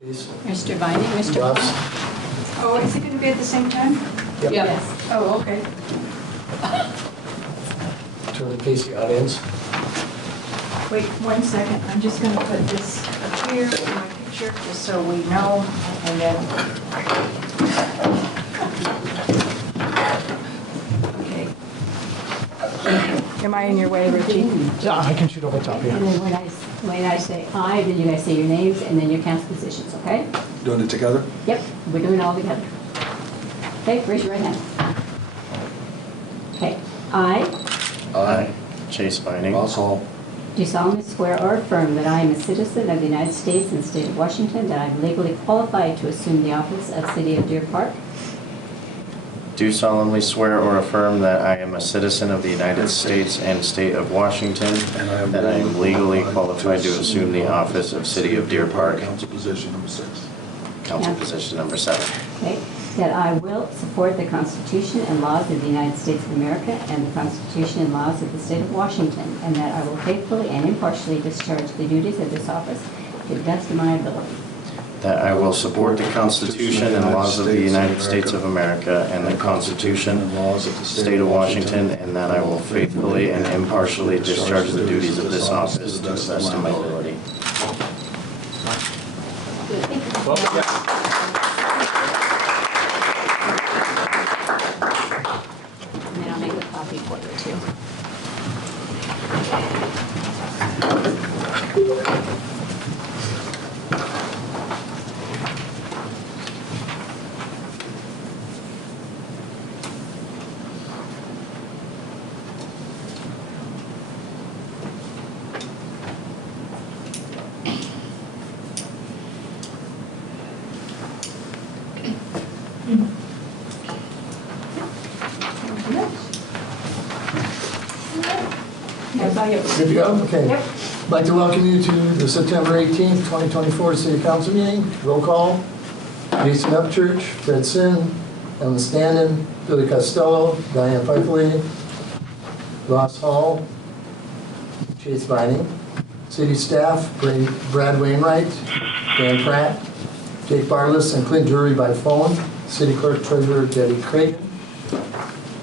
Please. Mr. Vining, Mr. Russ. Oh, is it going to be at the same time? Yep. Yes. Oh, okay. Turn to face the audience. Wait 1 second. I'm just going to put this up here in my picture, just so we know, and then. Okay. Am I in your way, Richie? Yeah, I can shoot over the top here. And then when I say aye, then you guys say your names and then your council positions, okay? Doing it together? Yep, we're doing it all together. Okay, raise your right hand. Okay, I Chase Vining. Ross Hall. do solemnly swear or affirm that I am a citizen of the United States and the state of Washington, that I am legally qualified to assume the office of City of Deer Park. Do solemnly swear or affirm that I am a citizen of the United States and state of Washington, And that I am legally qualified to assume the office of City of Deer Park, Council position number 6. council Yeah. position number 7. Okay, that I will support the Constitution and laws of the United States of America and the Constitution and laws of the state of Washington, and that I will faithfully and impartially discharge the duties of this office to the best of my ability. That I will support the Constitution and laws of the United States of America and the Constitution and laws of the state of Washington, and that I will faithfully and impartially discharge the duties of this office to the best of my ability. And then I'll make a copy for you too. Good to go? Okay. Yep. I'd like to welcome you to the September 18th, 2024 City Council meeting. Roll call. Jason Upchurch, Fred Sin, Ellen Standen, Billy Costello, Diane Pfeifferle, Ross Hall, Chase Vining, city staff, Brad Wainwright, Dan Pratt, Jake Bartless, and Clint Drury by phone, city clerk treasurer Debbie Creighton.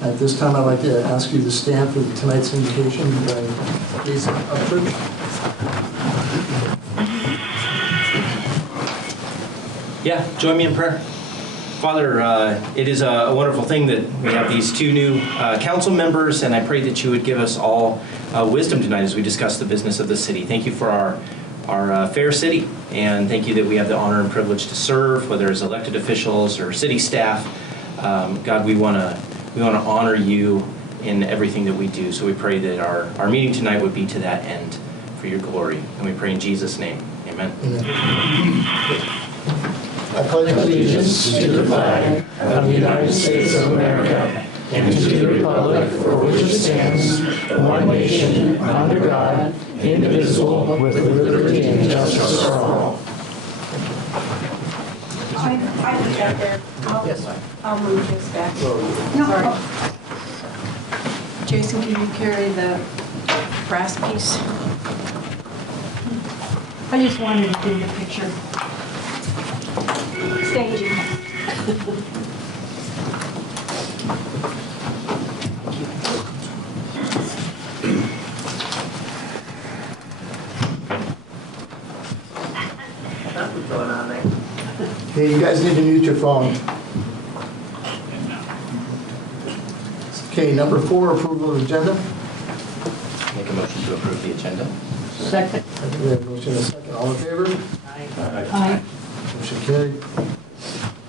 At this time, I'd like to ask you to stand for tonight's invocation by Jason Upchurch. Yeah, join me in prayer. Father, it is a wonderful thing that we have these two new council members, and I pray that you would give us all wisdom tonight as we discuss the business of the city. Thank you for our fair city, and thank you that we have the honor and privilege to serve, whether as elected officials or city staff. God, we want to honor you in everything that we do, so we pray that our meeting tonight would be to that end for your glory, and we pray in Jesus' name. Amen. I pledge allegiance to the flag of the United States of America and to the republic for which it stands, one nation, under God, indivisible, with liberty and justice for all. I put that there. I'll move this back. No. Jason, can you carry the brass piece? I just wanted to do the picture. Staging. Okay, you guys need to mute your phone. Okay, number 4, approval of agenda. Make a motion to approve the agenda. Second. I think we have a motion and a second. All in favor? Aye. Motion carried.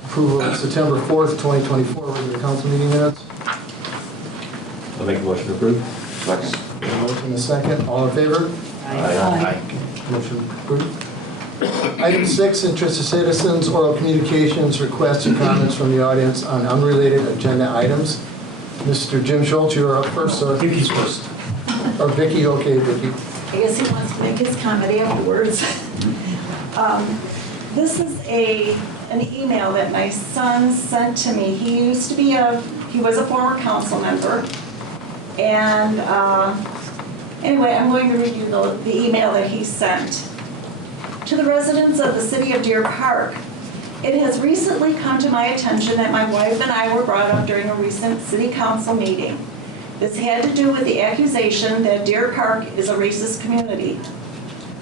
Approval of September 4th, 2024, regular council meeting minutes. I'll make a motion to approve. Second. Motion and a second. All in favor? Aye. Motion approved. Item 6, interest of citizens, oral communications, requests and comments from the audience on unrelated agenda items. Mr. Jim Schultz, you are up first, so Vicky's first. Or Vicky, okay, Vicky. I guess he wants to make his comment afterwards. This is an email that my son sent to me. He was a former council member. And anyway, I'm going to read you the email that he sent. To the residents of the city of Deer Park, it has recently come to my attention that my wife and I were brought up during a recent city council meeting. This had to do with the accusation that Deer Park is a racist community.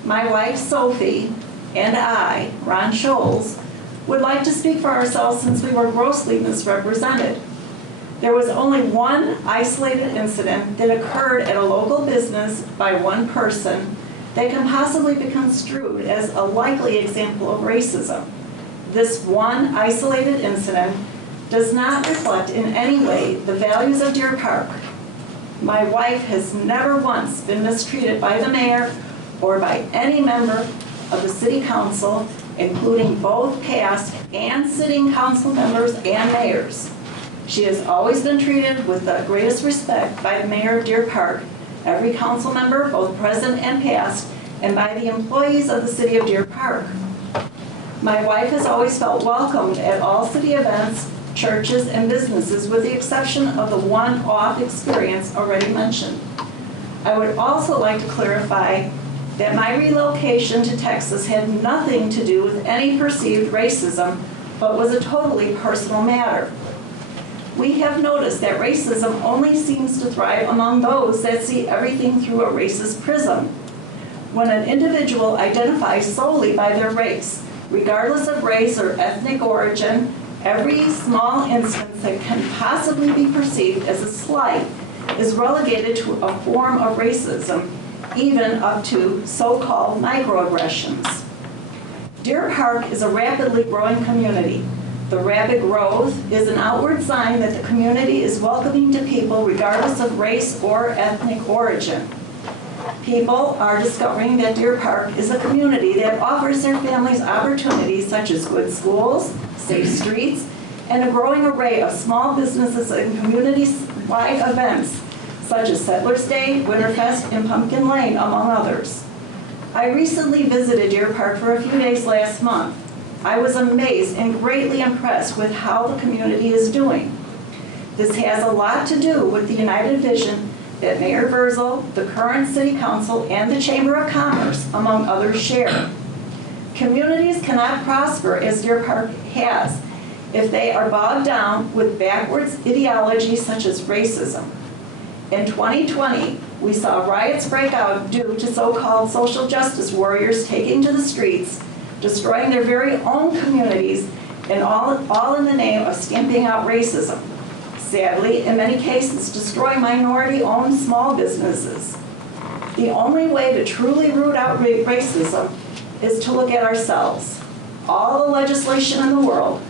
My wife, Sophie, and I, Ron Scholes, would like to speak for ourselves since we were grossly misrepresented. There was only one isolated incident that occurred at a local business by one person that can possibly be construed as a likely example of racism. This one isolated incident does not reflect in any way the values of Deer Park. My wife has never once been mistreated by the mayor or by any member of the city council, including both past and sitting council members and mayors. She has always been treated with the greatest respect by the mayor of Deer Park, every council member, both present and past, and by the employees of the city of Deer Park. My wife has always felt welcomed at all city events, churches, and businesses, with the exception of the one-off experience already mentioned. I would also like to clarify that my relocation to Texas had nothing to do with any perceived racism, but was a totally personal matter. We have noticed that racism only seems to thrive among those that see everything through a racist prism. When an individual identifies solely by their race, regardless of race or ethnic origin, every small instance that can possibly be perceived as a slight is relegated to a form of racism, even up to so-called microaggressions. Deer Park is a rapidly growing community. The rapid growth is an outward sign that the community is welcoming to people regardless of race or ethnic origin. People are discovering that Deer Park is a community that offers their families opportunities such as good schools, safe streets, and a growing array of small businesses and community-wide events such as Settlers Day, Winterfest, and Pumpkin Lane, among others. I recently visited Deer Park for a few days last month. I was amazed and greatly impressed with how the community is doing. This has a lot to do with the united vision that Mayor Verzel, the current City Council, and the Chamber of Commerce, among others, share. Communities cannot prosper as Deer Park has if they are bogged down with backwards ideologies such as racism. In 2020, we saw riots break out due to so-called social justice warriors taking to the streets, destroying their very own communities, and all in the name of stamping out racism. Sadly, in many cases, destroying minority-owned small businesses. The only way to truly root out racism is to look at ourselves. All the legislation in the world,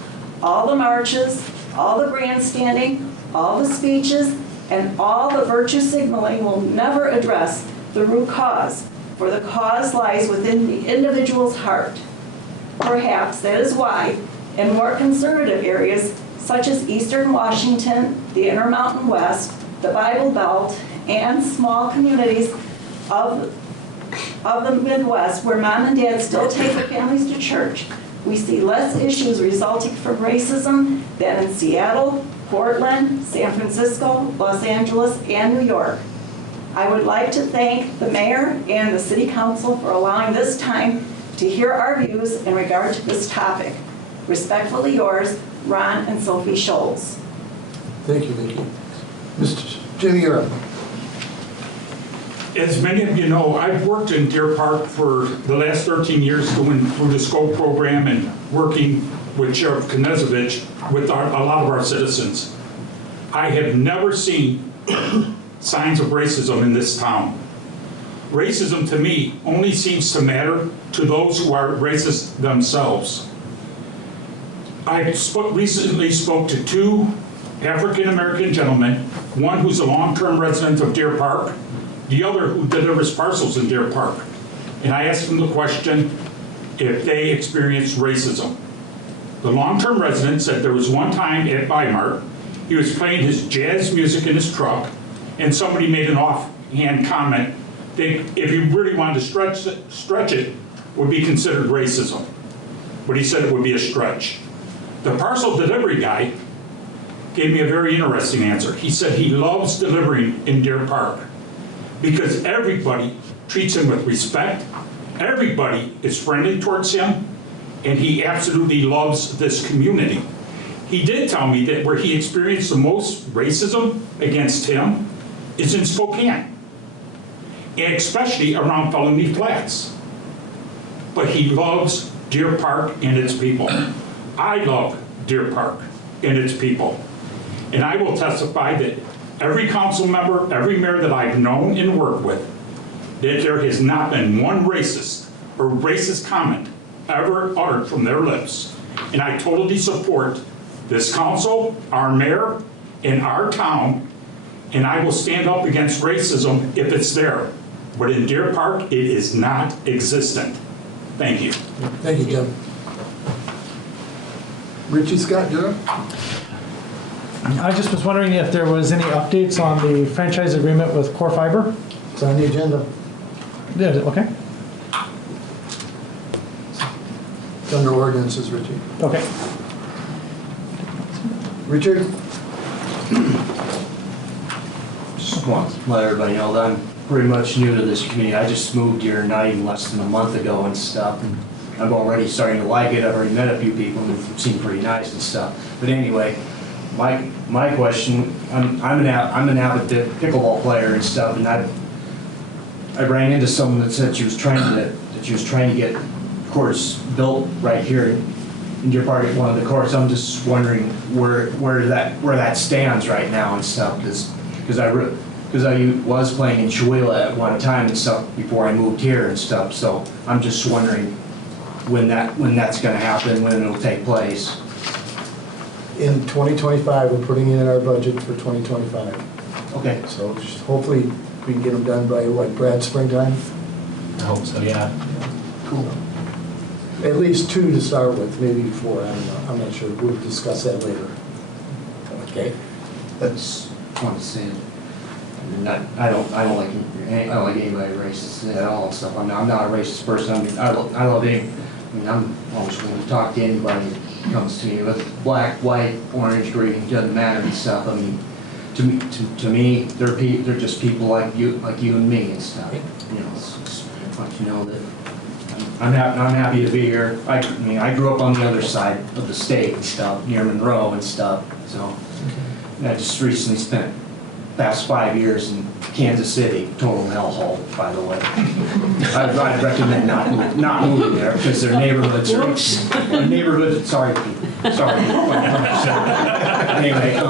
all the marches, all the grandstanding, all the speeches, and all the virtue signaling will never address the root cause, for the cause lies within the individual's heart. Perhaps that is why, in more conservative areas, such as Eastern Washington, the Intermountain West, the Bible Belt, and small communities of the Midwest where mom and dad still take their families to church, we see less issues resulting from racism than in Seattle, Portland, San Francisco, Los Angeles, and New York. I would like to thank the mayor and the city council for allowing this time to hear our views in regard to this topic. Respectfully yours, Ron and Sophie Scholes. Thank you, Vicki. Mr. Jimmy, you're up. As many of you know, I've worked in Deer Park for the last 13 years going through the SCOPE program and working with Sheriff Knezovich with a lot of our citizens. I have never seen signs of racism in this town. Racism to me only seems to matter to those who are racist themselves. I recently spoke to two African-American gentlemen, one who's a long-term resident of Deer Park, the other who delivers parcels in Deer Park. And I asked them the question if they experienced racism. The long-term resident said there was one time at Weimar, he was playing his jazz music in his truck, and somebody made an offhand comment that if you really wanted to stretch it, would be considered racism. But he said it would be a stretch. The parcel delivery guy gave me a very interesting answer. He said he loves delivering in Deer Park because everybody treats him with respect Everybody is friendly towards him, and he absolutely loves this community. He did tell me that where he experienced the most racism against him is in Spokane, and especially around Felony Flats. But he loves Deer Park and its people. I love Deer Park and its people. And I will testify that every council member, every mayor that I've known and worked with, that there has not been one racist or racist comment ever uttered from their lips. And I totally support this council, our mayor, and our town, and I will stand up against racism if it's there. But in Deer Park, it is not existent. Thank you. Thank you, Jim. Richie Scott, Durham? I just was wondering if there was any updates on the franchise agreement with Core Fiber? It's on the agenda. Yeah, okay, It's under ordinances, Richie. okay. Richard? Just want to let everybody know that I'm pretty much new to this community. I just moved here not even less than a month ago and stuff. And I'm already starting to like it. I've already met a few people who seem pretty nice and stuff. But anyway, my question, I'm an avid pickleball player and stuff, and I ran into someone that said she was trying to get courts built right here in Deer Park at one of the courts. I'm just wondering where that stands right now and stuff, because I was playing in Chewelah at one time and stuff before I moved here and stuff. So I'm just wondering when that's going to happen, when it'll take place. In 2025, we're putting in our budget for 2025. Okay. So hopefully we can get them done by, what, Brad, springtime? I hope so, yeah. Cool. At least 2 to start with, maybe 4, I don't know. I'm not sure. We'll discuss that later. Okay? That's want to say. I don't like anybody racist at all and stuff. I'm not a racist person. I mean, I love any. I mean, I'm always willing to talk to anybody that comes to me with black, white, orange, green. Doesn't matter and stuff. I mean, to me, they're just people like you and me and stuff. You know, it's want you know that I'm happy to be here. I mean, I grew up on the other side of the state and stuff, near Monroe and stuff. So, and I just recently spent past 5 years in Kansas City, total hellhole, by the way. I'd recommend not moving there because their neighborhoods are sorry. Anyway,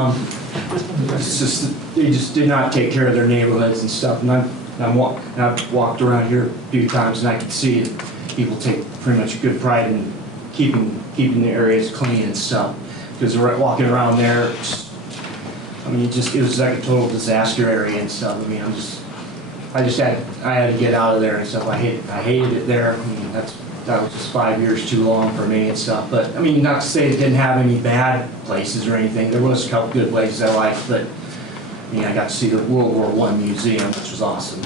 it's just they just did not take care of their neighborhoods and stuff. And I've walked around here a few times and I can see that people take pretty much good pride in keeping the areas clean and stuff because they're walking around there. I mean, it was like a total disaster area and stuff. I mean, I had to get out of there and stuff. I hated it there. I mean, that was just 5 years too long for me and stuff. But I mean, not to say it didn't have any bad places or anything. There was a couple good places I liked, but I mean, I got to see the World War I museum, which was awesome.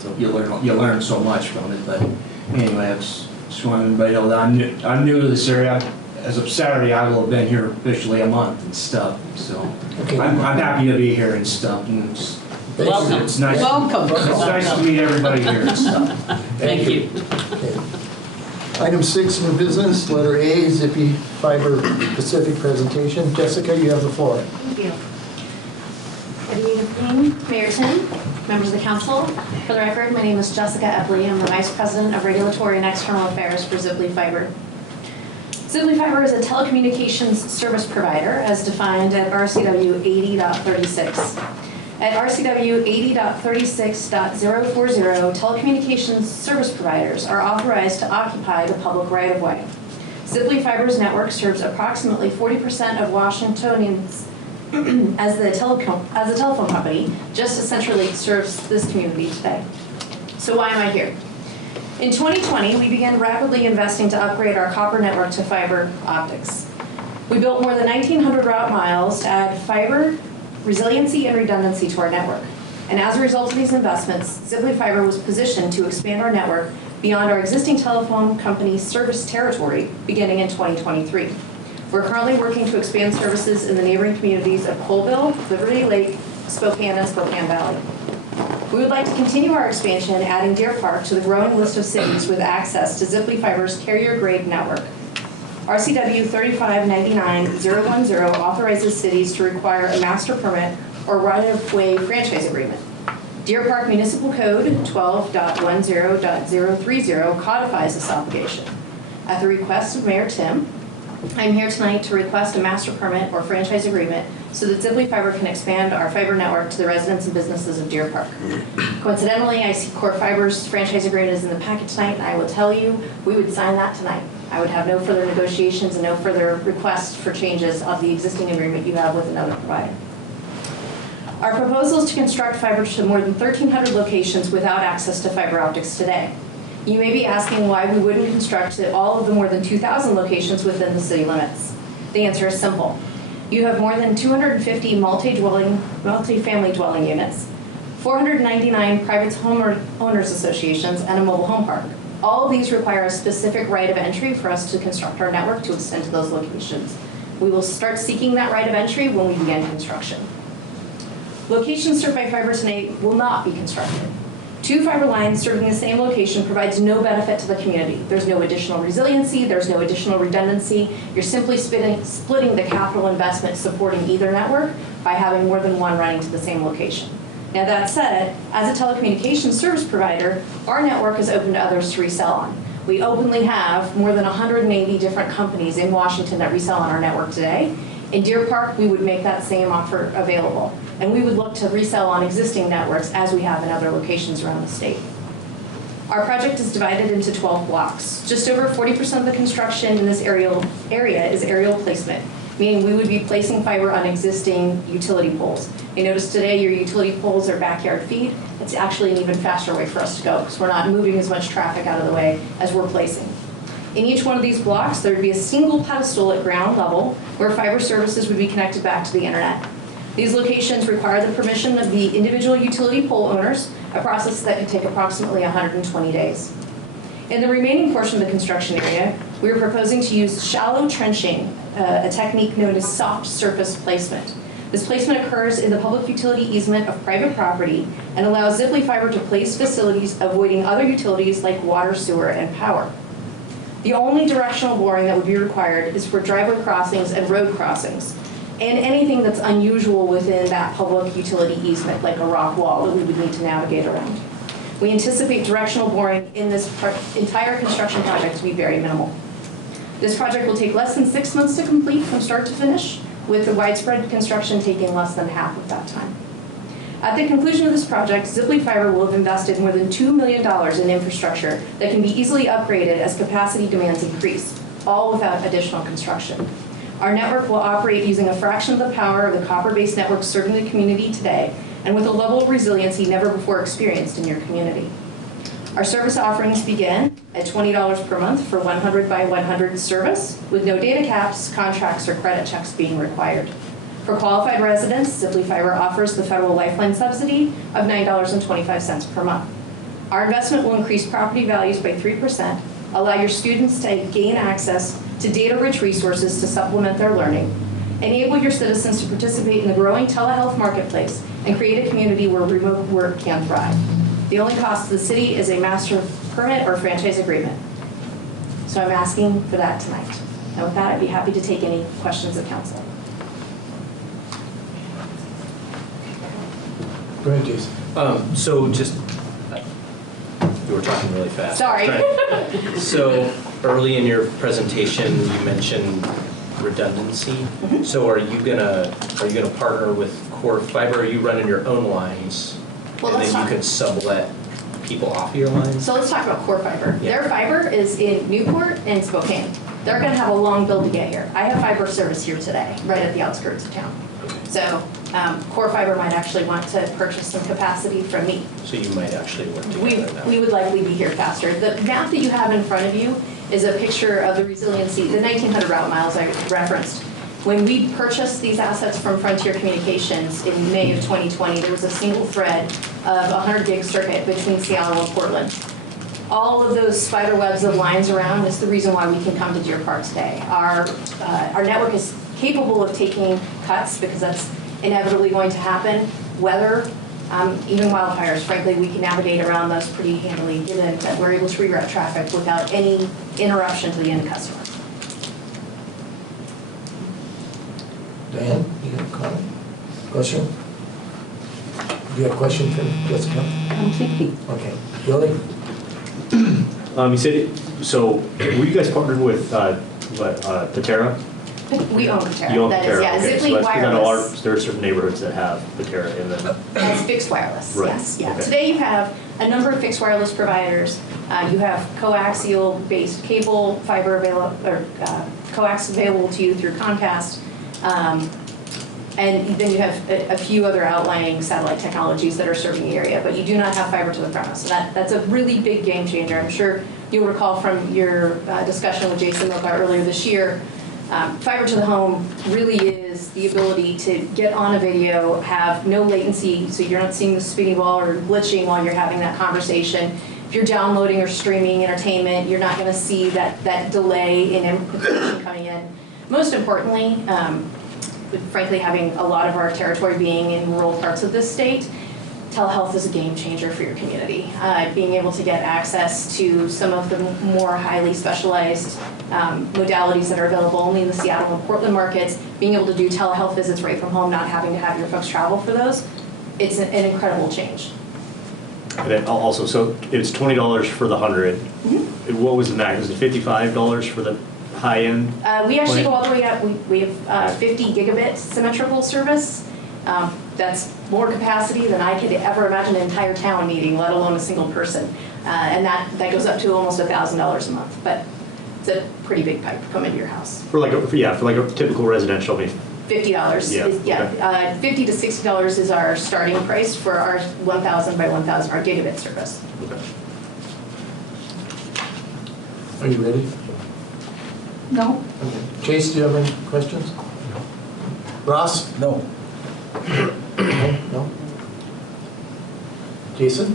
So you learn so much from it. But anyway, I just wanted everybody to know that I'm new to this area. As of Saturday, I will have been here officially a month and stuff. So Okay. I'm happy to be here and stuff. And Welcome. It's nice. Welcome. It's nice to meet everybody here and stuff. Thank you. Okay. Item 6, new business, letter A, Zippy Fiber Pacific presentation. Jessica, you have the floor. Thank you. Good evening, Mayor Tim, members of the council. For the record, my name is Jessica Epley. I'm the Vice President of Regulatory and External Affairs for Ziply Fiber. Ziply Fiber is a telecommunications service provider as defined at RCW 80.36. At RCW 80.36.040, telecommunications service providers are authorized to occupy the public right-of-way. Ziply Fiber's network serves approximately 40% of Washingtonians as a telephone company, just as CenturyLink serves this community today. So why am I here? In 2020, we began rapidly investing to upgrade our copper network to fiber optics. We built more than 1,900 route miles to add fiber, resiliency, and redundancy to our network. And as a result of these investments, Ziply Fiber was positioned to expand our network beyond our existing telephone company service territory beginning in 2023. We're currently working to expand services in the neighboring communities of Colville, Liberty Lake, Spokane, and Spokane Valley. We would like to continue our expansion, adding Deer Park to the growing list of cities with access to Ziply Fiber's carrier-grade network. RCW 3599-010 authorizes cities to require a master permit or right-of-way franchise agreement. Deer Park Municipal Code 12.10.030 codifies this obligation. At the request of Mayor Tim, I'm here tonight to request a master permit or franchise agreement so that Ziply Fiber can expand our fiber network to the residents and businesses of Deer Park. Coincidentally, I see Core Fiber's franchise agreement is in the packet tonight, and I will tell you, we would sign that tonight. I would have no further negotiations and no further requests for changes of the existing agreement you have with another provider. Our proposal is to construct fiber to more than 1,300 locations without access to fiber optics today. You may be asking why we wouldn't construct to all of the more than 2,000 locations within the city limits. The answer is simple. You have more than 250 multi-family dwelling units, 499 private homeowners associations, and a mobile home park. All of these require a specific right of entry for us to construct our network to extend to those locations. We will start seeking that right of entry when we begin construction. Locations served by fiber tonight will not be constructed. 2 fiber lines serving the same location provides no benefit to the community. There's no additional resiliency, there's no additional redundancy. You're simply splitting the capital investment supporting either network by having more than one running to the same location. Now that said, as a telecommunications service provider, our network is open to others to resell on. We openly have more than 180 different companies in Washington that resell on our network today. In Deer Park, we would make that same offer available, and we would look to resell on existing networks as we have in other locations around the state. Our project is divided into 12 blocks. Just over 40% of the construction in this area is aerial placement, meaning we would be placing fiber on existing utility poles. You notice today your utility poles are backyard feed. It's actually an even faster way for us to go because we're not moving as much traffic out of the way as we're placing. In each one of these blocks, there would be a single pedestal at ground level where fiber services would be connected back to the internet. These locations require the permission of the individual utility pole owners, a process that could take approximately 120 days. In the remaining portion of the construction area, we are proposing to use shallow trenching, a technique known as soft surface placement. This placement occurs in the public utility easement of private property and allows Ziply Fiber to place facilities avoiding other utilities like water, sewer, and power. The only directional boring that would be required is for driveway crossings and road crossings, and anything that's unusual within that public utility easement, like a rock wall that we would need to navigate around. We anticipate directional boring in this entire construction project to be very minimal. This project will take less than 6 months to complete from start to finish, with the widespread construction taking less than half of that time. At the conclusion of this project, Ziply Fiber will have invested more than $2 million in infrastructure that can be easily upgraded as capacity demands increase, all without additional construction. Our network will operate using a fraction of the power of the copper-based network serving the community today, and with a level of resiliency never before experienced in your community. Our service offerings begin at $20 per month for 100 by 100 service, with no data caps, contracts, or credit checks being required. For qualified residents, Ziply Fiber offers the federal lifeline subsidy of $9.25 per month. Our investment will increase property values by 3%, allow your students to gain access to data-rich resources to supplement their learning, enable your citizens to participate in the growing telehealth marketplace, and create a community where remote work can thrive. The only cost to the city is a master permit or franchise agreement. So I'm asking for that tonight. And with that, I'd be happy to take any questions of council. Go ahead, Jason. So just, you were talking really fast. Sorry. Right. So early in your presentation, you mentioned redundancy. Mm-hmm. So are you gonna partner with Core Fiber? Or are you running your own lines? Well, and let's then talk. you can sublet people off of your lines? So let's talk about Core Fiber. Yeah. Their fiber is in Newport and Spokane. They're going to have a long bill to get here. I have fiber service here today, right at the outskirts of town. So Core Fiber might actually want to purchase some capacity from me. So you might actually work together now. We would likely be here faster. The map that you have in front of you is a picture of the resiliency, the 1,900 route miles I referenced. When we purchased these assets from Frontier Communications in May of 2020, there was a single thread of a 100 gig circuit between Seattle and Portland. All of those spider webs of lines around is the reason why we can come to Deer Park today. Our network is capable of taking cuts because that's inevitably going to happen. Weather even wildfires. Frankly, we can navigate around those pretty handily, given that we're able to reroute traffic without any interruption to the end customer. Diane, you have a comment? Question? You have a question for Jessica? I'm thinking. Okay. Billy? You said, so were you guys partnered with Patera? We own Patera. You own That is, Patera, yeah, okay. Ziply So that's because I know Wireless. there are certain neighborhoods that have Patera in them. As fixed wireless, Right, yes, yeah. okay. Today you have a number of fixed wireless providers. You have coaxial-based cable, fiber available, or coax available to you through Comcast. And then you have a few other outlying satellite technologies that are serving the area, but you do not have fiber to the premise. So that's a really big game changer. I'm sure you'll recall from your discussion with Jason Moka earlier this year. Fiber to the home really is the ability to get on a video, have no latency, so you're not seeing the spinning ball or glitching while you're having that conversation. If you're downloading or streaming entertainment, you're not going to see that delay in information coming in. Most importantly, frankly, having a lot of our territory being in rural parts of this state, telehealth is a game changer for your community. Being able to get access to some of the more highly specialized modalities that are available only in the Seattle and Portland markets, being able to do telehealth visits right from home, not having to have your folks travel for those, it's an incredible change. And then also, so it's $20 for the 100. Mm-hmm. What was the max? Was it $55 for the high end? We actually go all the way up. We have 50 gigabit symmetrical service. That's more capacity than I could ever imagine an entire town needing, let alone a single person. And that goes up to almost $1,000 a month. But it's a pretty big pipe to come into your house. For like a typical residential, I mean, $50 Yeah, is, yeah. $50 to $60 is our starting price for our 1,000 by 1,000, our gigabit service. okay. Are you ready? No? Okay. Chase, do you have any questions? Ross? No. No? Jason?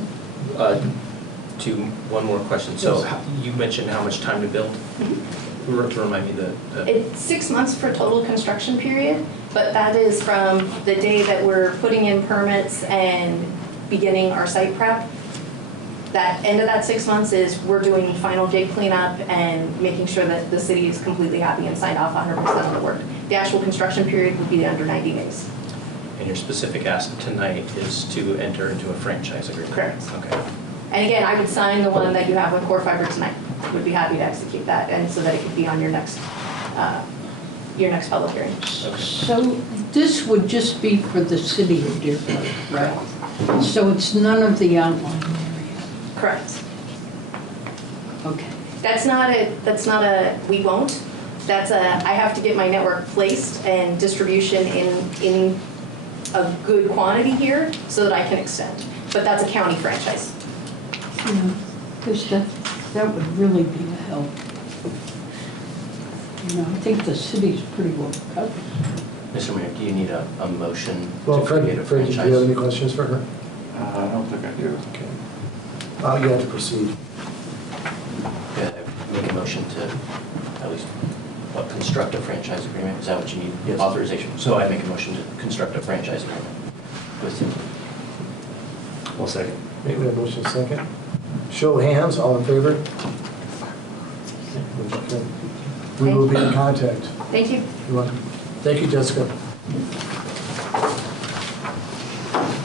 One more question. So Yes. you mentioned how much time to build? To remind me the It's 6 months for total construction period, but that is from the day that we're putting in permits and beginning our site prep. That end of that 6 months is we're doing final dig cleanup and making sure that the city is completely happy and signed off 100% of the work. The actual construction period would be under 90 days. And your specific ask tonight is to enter into a franchise agreement? Correct. Okay. And again, I would sign the one that you have with Core Fiber tonight. Would be happy to execute that, and so that it could be on your next public hearing. So this would just be for the city of Deer Park, right? So it's none of the outlying area? Correct. Okay. That's not a, we won't. That's a, I have to get my network placed and distribution in a good quantity here so that I can extend. But that's a county franchise. Yeah, because that would really be a help. You know, I think the city's pretty well covered. Mr. Mayor, do you need a motion Well, to create a Fred, do you have franchise? any questions for her? I don't think I do. Okay. You have to proceed. Yeah, make a motion to at least construct a franchise agreement. Is that what you need? Yes. Authorization. So I make a motion to construct a franchise agreement with you. 1 second. Make that motion second. Show of hands, all in favor? Okay. We will be in contact. Thank you. You're welcome. Thank you, Jessica.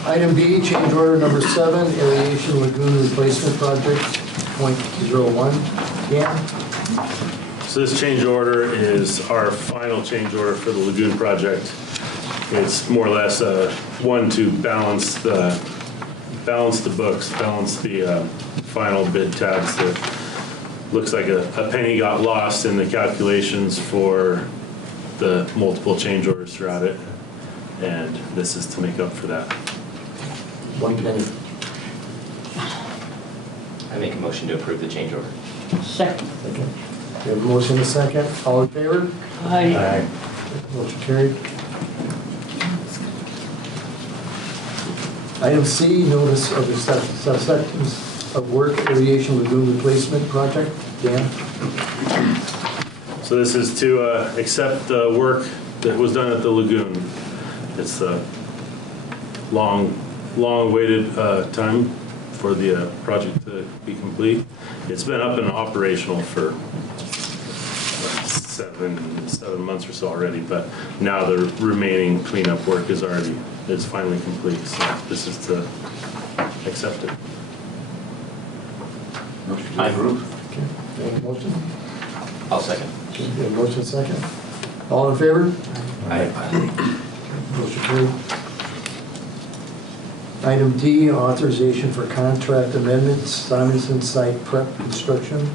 Item B, change order number 7, aeration lagoon replacement project, .01. Dan? So this change order is our final change order for the lagoon project. It's more or less one to balance the books, balance the final bid tabs. That looks like a penny got lost in the calculations for the multiple change orders throughout it, and this is to make up for that. 1 penny. I make a motion to approve the change order. Second. Okay. We have a motion and a second. All in favor? Aye. Motion carried. Item C, notice of acceptance of work aeration lagoon replacement project. Dan? So this is to accept the work that was done at the lagoon. It's a long long-awaited time for the project to be complete. It's been up and operational for 7 months or so already, but now the remaining cleanup work is finally complete. So this is to accept it. Motion to approve. Okay, you have a motion? I'll second. Okay, you have a motion second. All in favor? Aye. Motion carried. Item D, authorization for contract amendments, Simonson Site Prep Construction,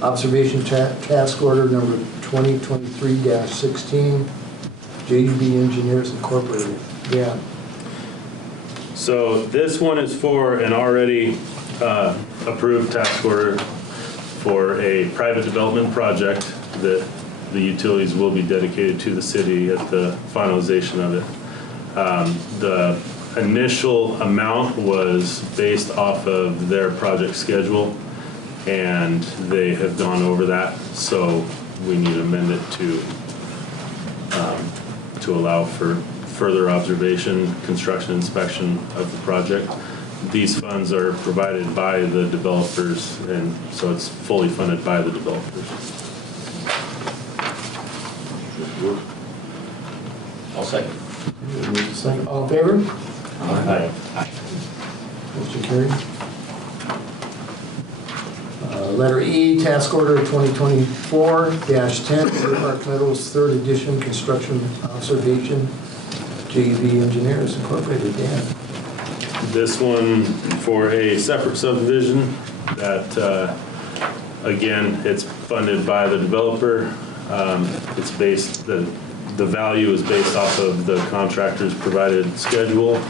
observation task order number 2023-16, JUB Engineers Incorporated. Yeah. So this one is for an already approved task order for a private development project that the utilities will be dedicated to the city at the finalization of it. The initial amount was based off of their project schedule, and they have gone over that, so we need to amend it to allow for further observation, construction, inspection of the project. These funds are provided by the developers, and so it's fully funded by the developers. I'll second. Second. All in favor? Aye. Motion carried. Letter E, task order 2024-10, Deer Park Meadows 3rd edition construction observation, JUB Engineers Incorporated. Dan. This one for a separate subdivision that, again, it's funded by the developer. It's based, the value is based off of the contractor's provided schedule,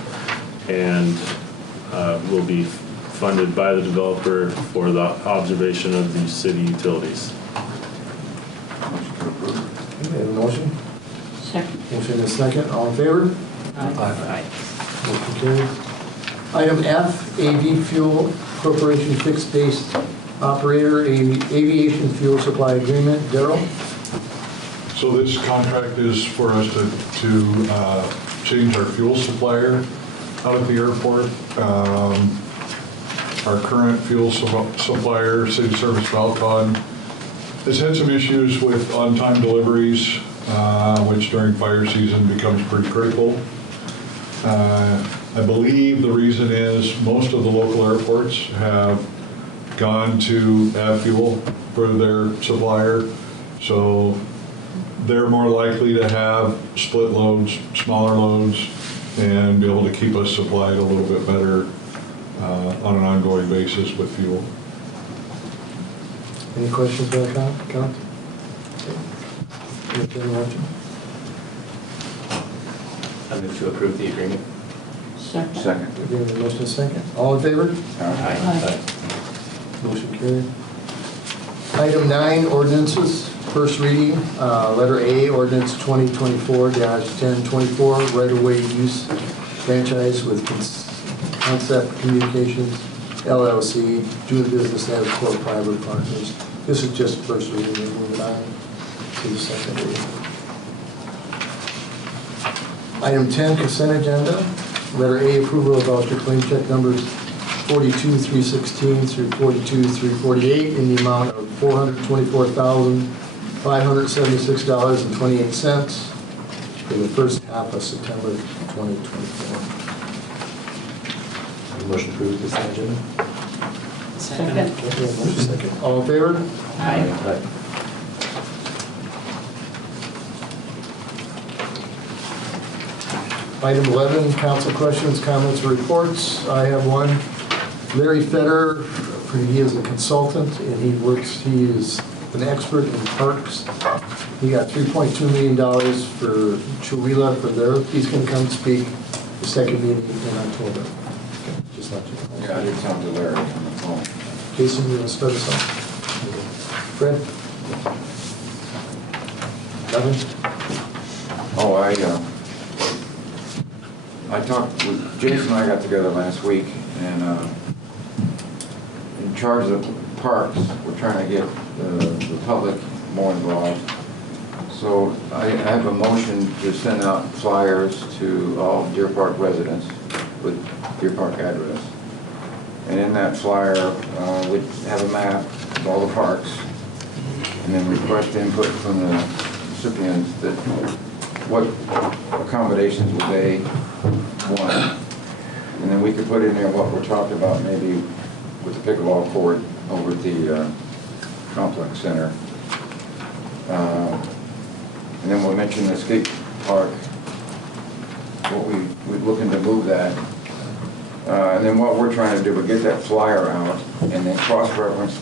and will be funded by the developer for the observation of the city utilities. Motion to approve. Okay, we have a motion? Second. Motion is second. All in favor? Aye. Motion carried. Item F, AV Fuel Corporation Fixed Base Operator Aviation Fuel Supply Agreement. Darrell? So this contract is for us to change our fuel supplier out at the airport. Our current fuel supplier, City Service Valcon, has had some issues with on-time deliveries, which during fire season becomes pretty critical. I believe the reason is most of the local airports have gone to Avfuel for their supplier, so they're more likely to have split loads, smaller loads, and be able to keep us supplied a little bit better on an ongoing basis with fuel. Any questions by the council? Entertain a motion? I move to approve the agreement. Second. Second. We have a motion second. All in favor? Aye. Motion carried. Item 9, ordinances, first reading. Letter A, ordinance 2024-1024, right-of-way use franchise with Concept Communications LLC, doing business as Core Fiber Partners. This is just first reading, we're moving on to the second reading. Item 10, consent agenda. Letter A, approval of voucher claim check numbers 42-316 through 42-348 in the amount of $424,576.28 for the first half of September 2024. Motion to approve this agenda. Second. Okay, motion second. All in favor? Aye. Item 11, council questions, comments, or reports. I have one. Larry Fetter, he is a consultant, and he is an expert in parks. He got $3.2 million for Chihuahua for he's going to come speak the second meeting in October. Okay, just let you know. Yeah, I did talk to Larry on the phone. Jason, you want to start us off? Fred? Nothing? Oh, I talked with, Jason and I got together last week, and in charge of the parks, we're trying to get the public more involved. So I have a motion to send out flyers to all Deer Park residents with Deer Park address. And in that flyer, we have a map of all the parks, and then request input from the recipients that what accommodations would they want. And then we could put in there what we're talking about, maybe with the pickleball court over at the complex center. And then we'll mention the skate park, what we're looking to move that. And then what we're trying to do, we get that flyer out and then cross-reference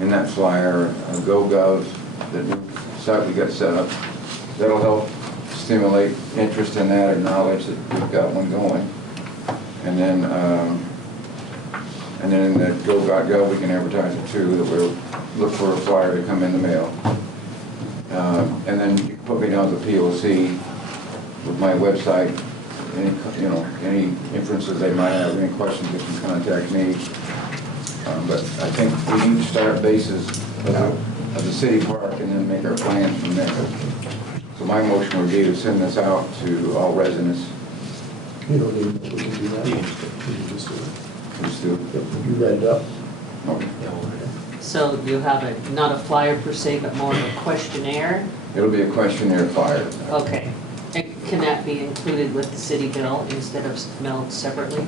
in that flyer, GoGov, the new site we got set up. That'll help stimulate interest in that and knowledge that we've got one going. And then in the go.gov, we can advertise it too, that we'll look for a flyer to come in the mail. And then you can put me down to the POC with my website. Any inferences they might have, any questions, they can contact me. But I think we need to start bases of the city park and then make our plans from there. So my motion would be to send this out to all residents. You don't need, we can do that. You can just do it. Just do it. You read it up. Okay. So you have not a flyer per se, but more of a questionnaire? It'll be a questionnaire flyer. Okay. And can that be included with the city bill instead of mailed separately?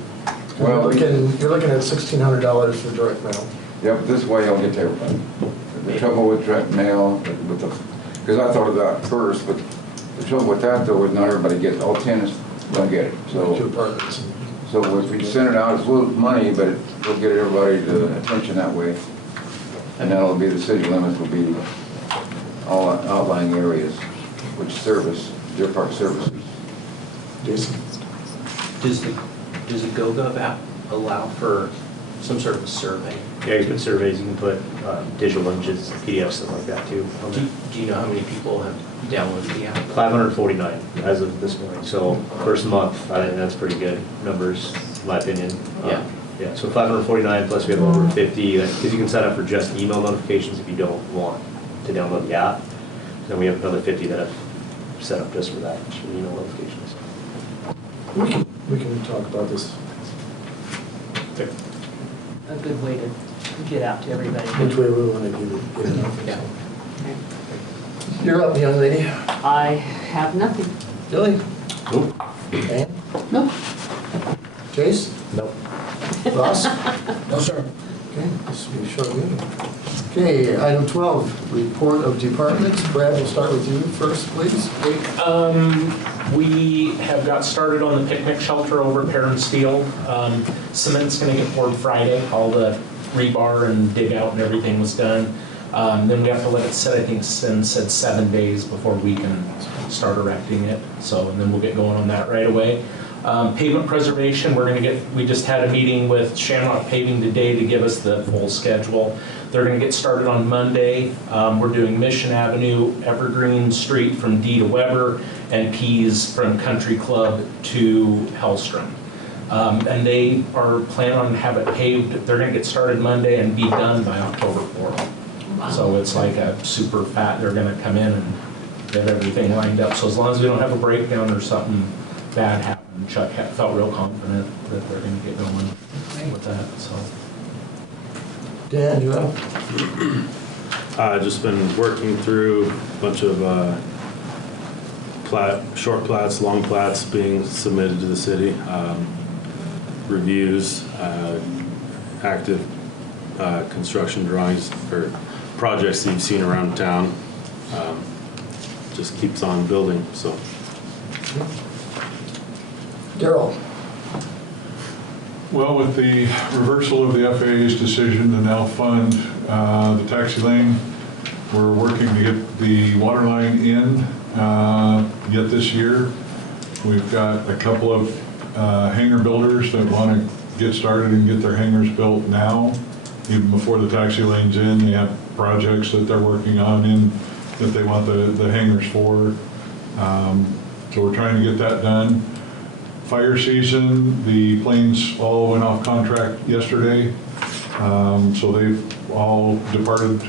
Well, you're looking at $1,600 for direct mail. Yep, this way I'll get to everybody. The trouble with direct mail, because I thought of that first, but the trouble with that though is not everybody gets, all 10 don't get it. So if we send it out, it's a little money, but we'll get everybody to attention that way. And that'll be the city limits will be all outlying areas which service Deer Park services. Jason? Does the GoGov app allow for some sort of a survey? Yeah, you can put surveys, you can put digital images, PDFs, stuff like that too. Do you know how many people have downloaded the app? 549 as of this morning. So first month, I think that's pretty good numbers, in my opinion. Yeah, so 549 plus we have over 50, because you can sign up for just email notifications if you don't want to download the app. Then we have another 50 that have set up just for that, just for email notifications. We can talk about this. Okay. A good way to get out to everybody. Which way we want to do it. Yeah. Okay. You're up, young lady. I have nothing. Billy? Nope. Ann? No. Jace? Nope. Ross? No, sir. Okay, this will be a short meeting. Okay, item 12, report of departments. Brad, we'll start with you first, please. We have got started on the picnic shelter over at Perrin Steel. Cement's gonna get poured Friday. All the rebar and dig out and everything was done. Then we have to let it sit, I think Sin said 7 days before we can start erecting it. So, and then we'll get going on that right away. Pavement preservation, we just had a meeting with Shamrock Paving today to give us the full schedule. They're gonna get started on Monday. We're doing Mission Avenue, Evergreen Street from D to Weber, and Pease from Country Club to Hellstrom. And they are planning on have it paved, they're gonna get started Monday and be done by October 4th. Wow. So it's like a super fat, they're gonna come in and get everything lined up. So as long as we don't have a breakdown or something bad happen, Chuck felt real confident that they're gonna get going with that, so. Dan, you up? Just been working through a bunch of short plats, long plats being submitted to the city. Reviews, active construction drawings for projects that you've seen around town. Just keeps on building, so. Daryl? Well, with the reversal of the FAA's decision to now fund the taxi lane, we're working to get the water line in yet this year. We've got a couple of hangar builders that want to get started and get their hangars built now, even before the taxi lane's in. They have projects that they're working on that they want the hangars for. So we're trying to get that done. Fire season, the planes all went off contract yesterday, so they've all departed.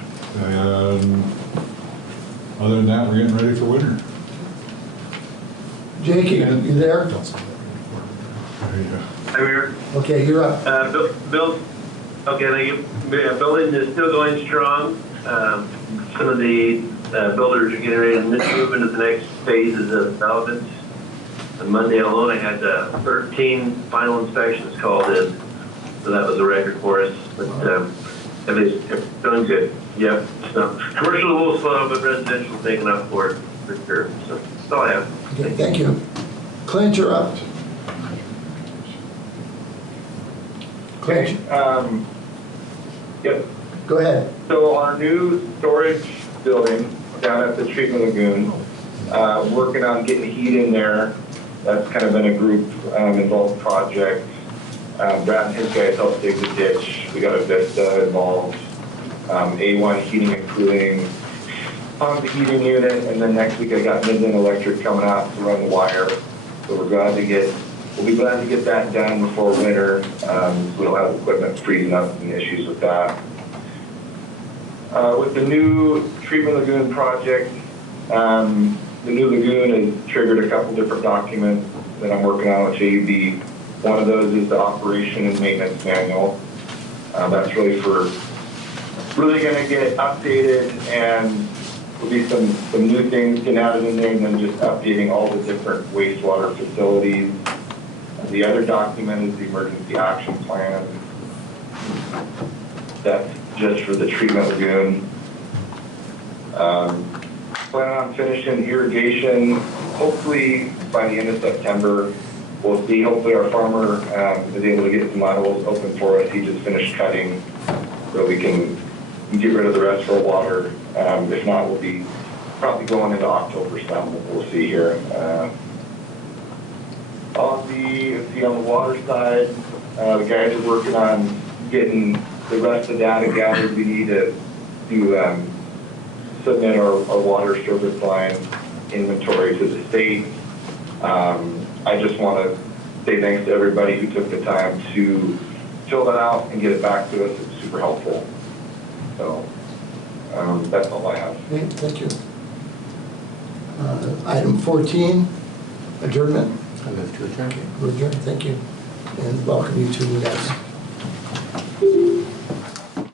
And other than that, we're getting ready for winter. Jake, you there? There you go. Hi, Mayor. Okay, you're up. Okay, thank you. Building is still going strong. Some of the builders are getting ready to move into the next phases of development. On Monday alone, I had 13 final inspections called in, so that was a record for us. But everything's doing good. Yep. So commercial a little slow, but residential taking up for it for sure. So that's all I have. Okay, thank you. Clint, you're up. Clint, Yep. go ahead. So our new storage building down at the treatment lagoon, working on getting heat in there. That's kind of been a group involved project. Brad and his guys helped dig the ditch. We got a Vista involved. A1 heating and cooling on the heating unit, and then next week I got Midland Electric coming out to run the wire. So we'll be glad to get that done before winter. We don't have equipment freezing up and issues with that. With the new treatment lagoon project, the new lagoon has triggered a couple different documents that I'm working on with JUB. One of those is the operation and maintenance manual. That's really going to get updated, and there'll be some new things getting added in there, and then just updating all the different wastewater facilities. The other document is the emergency action plan. That's just for the treatment lagoon. Planning on finishing irrigation, hopefully by the end of September. We'll see. Hopefully our farmer is able to get some laterals open for us. He just finished cutting, so we can get rid of the rest for water. If not, we'll be probably going into October some. We'll see here. On the water side, the guys are working on getting the rest of the data gathered we need to submit our water service line inventory to the state. I just want to say thanks to everybody who took the time to fill that out and get it back to us. It's super helpful. So that's all I have. Okay, thank you. Item 14, adjournment. I move to adjourn. We're adjourned, thank you. And welcome you to the desk.